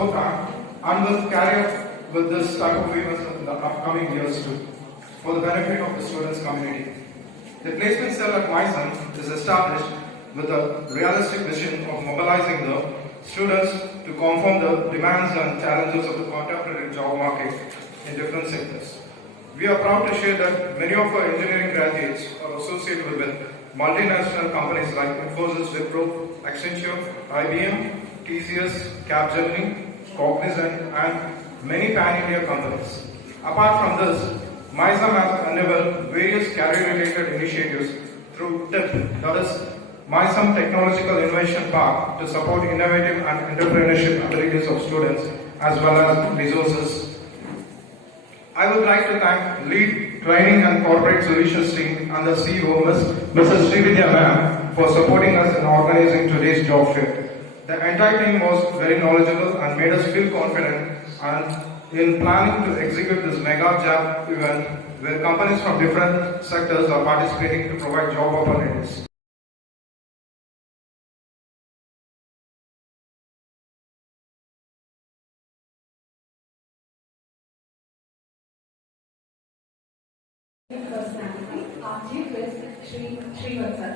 4th rank and will carry up with this type of events in the upcoming years too, for the benefit of the students' community. The placement cell at MySum is established with a realistic vision of mobilizing the students to confront the demands and challenges of the contemporary job market in different sectors. We are proud to share that many of our engineering graduates are associated with multinational companies like Infosys, Wipro, Accenture, IBM, TCS, Capgemini, Cognizant, and many pan-India companies. Apart from this, MySum has enabled various career-related initiatives through TIP, that is MySum Technological Innovation Park, to support innovative and entrepreneurship abilities of students as well as resources. I would like to thank Lead Training and Corporate Solutions team and the CEO, Mrs. Srividya ma'am, for supporting us in organizing today's job fair. The entire team was very knowledgeable and made us feel confident in planning to execute this mega job event where companies from different sectors are participating to provide job opportunities. Personality, our chief is Srivatsar.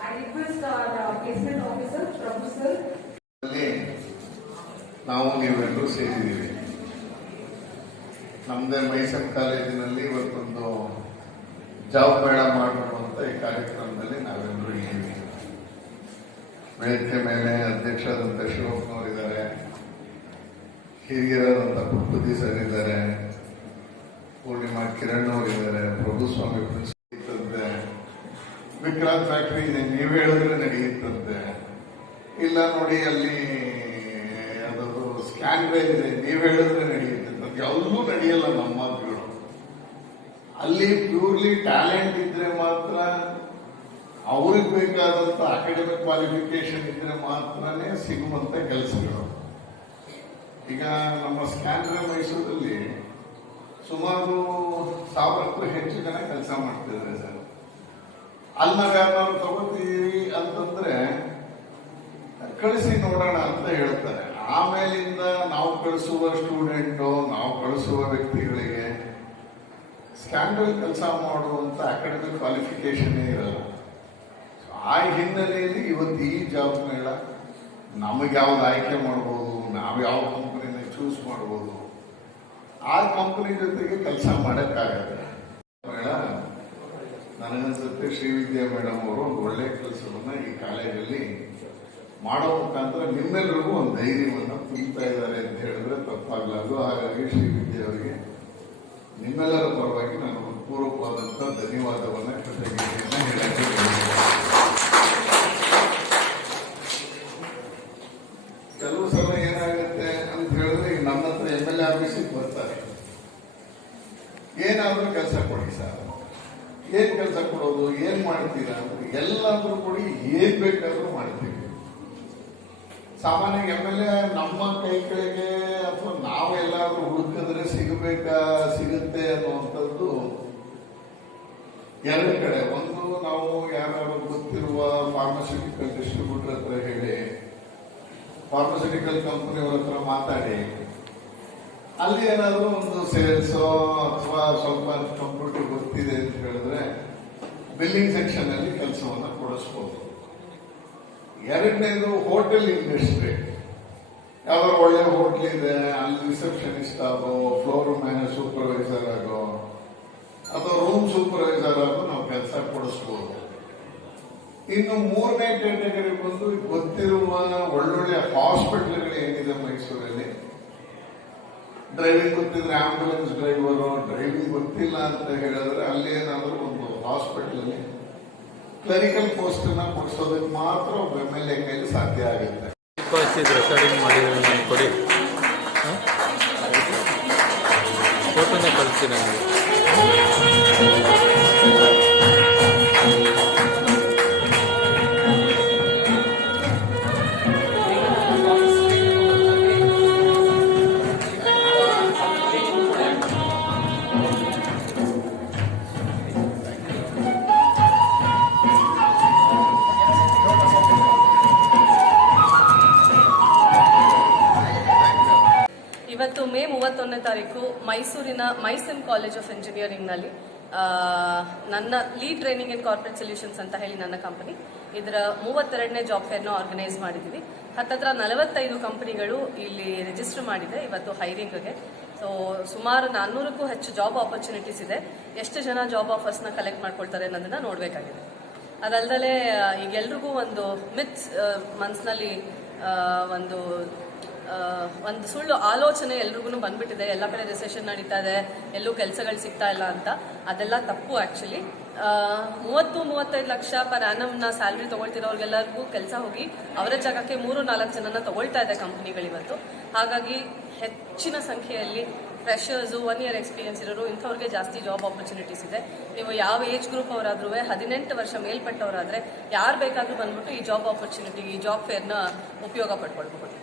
I request our placement officer, Professor. ನಾವು ನೀವೆಲ್ಲರೂ ಸೇರಿದ್ದೀವಿ. ನಮ್ಮದೇ ಮೈಸೂರು ಕಾಲೇಜಿನಲ್ಲಿ ಇವತ್ತೊಂದು job ಮೇಳ ಮಾಡುವಂತ ಈ ಕಾರ್ಯಕ್ರಮದಲ್ಲಿ ನಾವೆಲ್ಲರೂ ಇದ್ದೀವಿ. ವೇದಿಕೆ ಮೇಲೆ ಅಧ್ಯಕ್ಷರಾದಂಥ ಶಿವಪ್ಪನವರಿದ್ದಾರೆ, ಹಿರಿಯರಾದಂಥ ಪುಟ್ಟುದಿ ಸರ್ ಇದ್ದಾರೆ, ಪೂರ್ಣಿಮಾ ಕಿರಣ್ ಅವರಿದ್ದಾರೆ, ಪ್ರಭುಸ್ವಾಮಿ ಇತ್ತಂತೆ, ವಿಕ್ರಾಂತ್ ಫ್ಯಾಕ್ಟ್ರಿ ನೀವು ಹೇಳಿದ್ರೆ ನಡೆಯುತ್ತಂತೆ, ಇಲ್ಲ ನೋಡಿ ಅಲ್ಲಿ ಅದೊಂದು ಸ್ಕ್ಯಾನ್ ಡ್ರೈವ್ ಇದೆ ನೀವು ಹೇಳಿದ್ರೆ ನಡೆಯುತ್ತೆ ಅಂತ. ಎಲ್ಲೂ ನಡೆಯಲ್ಲ ನಮ್ಮ ಮಾತುಗಳು. ಅಲ್ಲಿ ಪ್ಯೂರ್ಲಿ ಟ್ಯಾಲೆಂಟ್ ಇದ್ರೆ ಮಾತ್ರ, ಅವ್ರಿಗೆ ಬೇಕಾದಂತ ಅಕಾಡೆಮಿಕ್ ಕ್ವಾಲಿಫಿಕೇಶನ್ ಇದ್ರೆ ಮಾತ್ರನೇ ಸಿಗುವಂತ ಕೆಲಸಗಳು. ಈಗ ನಮ್ಮ ಸ್ಕ್ಯಾನ್ರೆ ಮೈಸೂರಲ್ಲಿ ಸುಮಾರು 1000ಕ್ಕೂ ಹೆಚ್ಚು ಜನ ಕೆಲಸ ಮಾಡ್ತಿದ್ದಾರೆ ಸರ್. ಅಲ್ನಾಗ ನಾವು ತಗೋತೀವಿ ಅಂತಂದ್ರೆ ಕಳಿಸಿ ನೋಡೋಣ ಅಂತ ಹೇಳ್ತಾರೆ. ಆಮೇಲಿಂದ ನಾವು ಕಳಿಸುವ ಸ್ಟೂಡೆಂಟು, ನಾವು ಕಳಿಸುವ ವ್ಯಕ್ತಿಗಳಿಗೆ ಸ್ಕ್ಯಾನ್ರಲ್ಲಿ ಕೆಲಸ ಮಾಡುವಂತ ಅಕಾಡೆಮಿಕ್ ಕ್ವಾಲಿಫಿಕೇಶನ್ ಇರಲ್ಲ. ಆ ಹಿನ್ನೆಲೆಯಲ್ಲಿ ಇವತ್ತು ಈ ಜಾಬ್ ಮೇಳ ನಮಗೆ ಯಾವ್ದು ಆಯ್ಕೆ ಮಾಡ್ಬೋದು, ನಾವು ಯಾವ ಕಂಪನಿನ ಚೂಸ್ ಮಾಡ್ಬೋದು, ಆ ಕಂಪನಿ ಜೊತೆಗೆ ಕೆಲಸ ಮಾಡೋಕ್ಕಾಗತ್ತೆ. ಮೇಳ ನನಗನ್ಸುತ್ತೆ ಶ್ರೀವಿದ್ಯಾ ಮೇಡಮ್ ಅವರು ಒಂದು ಒಳ್ಳೆ ಕೆಲಸವನ್ನ ಈ ಕಾಲೇಜಲ್ಲಿ ಮಾಡೋ ಮುಖಾಂತರ ನಿಮ್ಮೆಲ್ಲರಿಗೂ ಒಂದು ಧೈರ್ಯವನ್ನು ತುಂಬುತ್ತಾ ಇದ್ದಾರೆ ಅಂತ ಹೇಳಿದ್ರೆ ತಪ್ಪಾಗಲಾರದು. ಹಾಗಾಗಿ ಶ್ರೀವಿದ್ಯಾ ಅವರಿಗೆ ನಿಮ್ಮೆಲ್ಲರ ಪರವಾಗಿ ನಾನು ಪೂರ್ವಕವಾದಂಥ ಧನ್ಯವಾದವನ್ನು ಕೃತಜ್ಞತೆಯನ್ನು ಹೇಳಕ್ಕೆ ಕೆಲವು ಸಲ ಏನಾಗುತ್ತೆ ಅಂತ ಹೇಳಿದ್ರೆ ಈಗ ನನ್ನ ಹತ್ರ MLA ಆಫೀಸಿಗೆ ಬರ್ತಾರೆ, ಏನಾದ್ರೂ ಕೆಲಸ ಕೊಡಿ ಸರ್, ಏನ್ ಕೆಲಸ ಕೊಡೋದು, ಏನ್ ಮಾಡ್ತೀರಾ ಅಂದ್ರೆ ಎಲ್ಲಾದ್ರೂ ಕೊಡಿ, ಏನ್ ಬೇಕಾದ್ರೂ ಮಾಡ್ತೀವಿ. ಸಾಮಾನ್ಯ MLA ನಮ್ಮ ಕೈ ಕೆಳಗೆ ಅಥವಾ ನಾವು ಎಲ್ಲಾದ್ರೂ ಹುಡುಕಿದ್ರೆ ಸಿಗುತ್ತೆ ಅನ್ನುವಂಥದ್ದು ಎರಡು ಕಡೆ. ಒಂದು, ನಾವು ಯಾರು ಗೊತ್ತಿರುವ ಫಾರ್ಮಾಸ್ಯೂಟಿಕಲ್ ಡಿಸ್ಟ್ರಿಬ್ಯೂಟರ್ ಹತ್ರ ಹೇಳಿ, ಫಾರ್ಮಾಸ್ಯೂಟಿಕಲ್ ಕಂಪನಿಯವ್ರ ಹತ್ರ ಮಾತಾಡಿ, ಅಲ್ಲಿ ಏನಾದರೂ ಒಂದು ಸೇಲ್ಸೋ ಅಥವಾ ಸ್ವಲ್ಪ ಕಂಪ್ಯೂಟರ್ ಗೊತ್ತಿದೆ ಅಂತ ಹೇಳಿದ್ರೆ ಬಿಲ್ಲಿಂಗ್ ಸೆಕ್ಷನ್ ಅಲ್ಲಿ ಕೆಲಸವನ್ನ ಕೊಡಿಸ್ಬೋದು. ಎರಡನೇದು, ಹೋಟೆಲ್ ಇಂಡಸ್ಟ್ರಿ. ಯಾವ್ದಾದ್ರು ಒಳ್ಳೆ ಹೋಟ್ಲ್ ಇದೆ, ಅಲ್ಲಿ ರಿಸೆಪ್ಷನಿಸ್ಟ್ ಆಗೋ, ಫ್ಲೋರ್ ಮ್ಯಾನೇಜ್ ಸೂಪರ್ವೈಸರ್ ಆಗೋ ಅಥವಾ ರೂಮ್ ಸೂಪರ್ವೈಸರ್ ಆಗೋ ನಾವು ಕೆಲಸ ಕೊಡಿಸ್ಬೋದು. ಇನ್ನು ಮೂರನೇ ಕ್ಯಾಟಗರಿ ಬಂದು ಗೊತ್ತಿರುವ ಒಳ್ಳೊಳ್ಳೆ ಹಾಸ್ಪಿಟಲ್ಗಳು ಏನಿದೆ ಮೈಸೂರಲ್ಲಿ, ಡ್ರೈವಿಂಗ್ ಗೊತ್ತಿದ್ರೆ ಆಂಬ್ಯುಲೆನ್ಸ್ ಡ್ರೈವರು, ಡ್ರೈವಿಂಗ್ ಗೊತ್ತಿಲ್ಲ ಅಂತ ಹೇಳಿದ್ರೆ ಅಲ್ಲಿ ಏನಾದರೂ ಒಂದು ಹಾಸ್ಪಿಟಲ್ ಅಲ್ಲಿ ಕ್ಲರಿಕಲ್ ಪೋಸ್ಟ್ ಅನ್ನ ಕೊಡಿಸೋದಕ್ಕೆ ಮಾತ್ರ ಒಬ್ಬ MLA ಕೈಲಿ ಸಾಧ್ಯ ಆಗುತ್ತೆ. ರೆಕಾರ್ಡಿಂಗ್ ಮಾಡಿದ್ರೆ ಕೊಡಿ, ಫೋಟೋನೇ ಕಳಿಸ್ತೀನಿ ನನಗೆ. ಮೈಸೂರಿನ ಮೈಸಿಮ್ ಕಾಲೇಜ್ ಆಫ್ ಇಂಜಿನಿಯರಿಂಗ್ನಲ್ಲಿ ನನ್ನ lead training in corporate solutions ಅಂತ ಹೇಳಿ ನನ್ನ ಕಂಪನಿ ಇದರ 32ನೇ ಜಾಬ್ ಫೇರ್ನ ಆರ್ಗನೈಸ್ ಮಾಡಿದ್ದೀವಿ. ಹತ್ತತ್ರ 45 ಕಂಪನಿಗಳು ಇಲ್ಲಿ ರಿಜಿಸ್ಟರ್ ಮಾಡಿದೆ ಇವತ್ತು ಹೈರಿಂಗ್ಗೆ. ಸೊ ಸುಮಾರು 400ಕ್ಕೂ ಹೆಚ್ಚು ಜಾಬ್ ಆಪರ್ಚುನಿಟೀಸ್ ಇದೆ. ಎಷ್ಟು ಜನ ಜಾಬ್ ಆಫರ್ಸ್ನ ಕಲೆಕ್ಟ್ ಮಾಡ್ಕೊಳ್ತಾರೆ ಅನ್ನೋದನ್ನ ನೋಡಬೇಕಾಗಿದೆ. ಅದಲ್ಲದೆ ಈಗ ಎಲ್ರಿಗೂ ಒಂದು ಮಿತ್ಸ್ ಮನಸ್ಸಿನಲ್ಲಿ ಒಂದು ಸುಳ್ಳು ಆಲೋಚನೆ ಎಲ್ರಿಗೂ ಬಂದ್ಬಿಟ್ಟಿದೆ. ಎಲ್ಲ ಕಡೆ ರಿಸೆಷನ್ ನಡೀತಾ ಇದೆ, ಎಲ್ಲೂ ಕೆಲಸಗಳು ಸಿಗ್ತಾ ಇಲ್ಲ ಅಂತ. ಅದೆಲ್ಲ ತಪ್ಪು. ಆ್ಯಕ್ಚುಲಿ 30-35 ಲಕ್ಷ ಪರ್ ಆ್ಯನಮ್ನ ಸ್ಯಾಲ್ರಿ ತೊಗೊಳ್ತಿರೋರಿಗೆಲ್ಲರಿಗೂ ಕೆಲಸ ಹೋಗಿ ಅವರ ಜಾಗಕ್ಕೆ 3-4 ಜನನ ತಗೊಳ್ತಾ ಇದೆ ಕಂಪ್ನಿಗಳಿವತ್ತು. ಹಾಗಾಗಿ ಹೆಚ್ಚಿನ ಸಂಖ್ಯೆಯಲ್ಲಿ ಫ್ರೆಷರ್ಸು 1 ಇಯರ್ ಎಕ್ಸ್ಪೀರಿಯನ್ಸ್ ಇರೋರು ಇಂಥವ್ರಿಗೆ ಜಾಸ್ತಿ ಜಾಬ್ ಆಪರ್ಚುನಿಟೀಸ್ ಇದೆ. ನೀವು ಯಾವ ಏಜ್ ಗ್ರೂಪ್ ಅವರಾದ್ರೂ 18 ವರ್ಷ ಮೇಲ್ಪಟ್ಟವರಾದರೆ ಯಾರು ಬೇಕಾದರೂ ಬಂದ್ಬಿಟ್ಟು ಈ ಜಾಬ್ ಆಪರ್ಚುನಿಟಿ, ಈ ಜಾಬ್ ಫೇರ್ನ ಉಪಯೋಗ ಪಡ್ಕೊಳ್ಬಹುದು.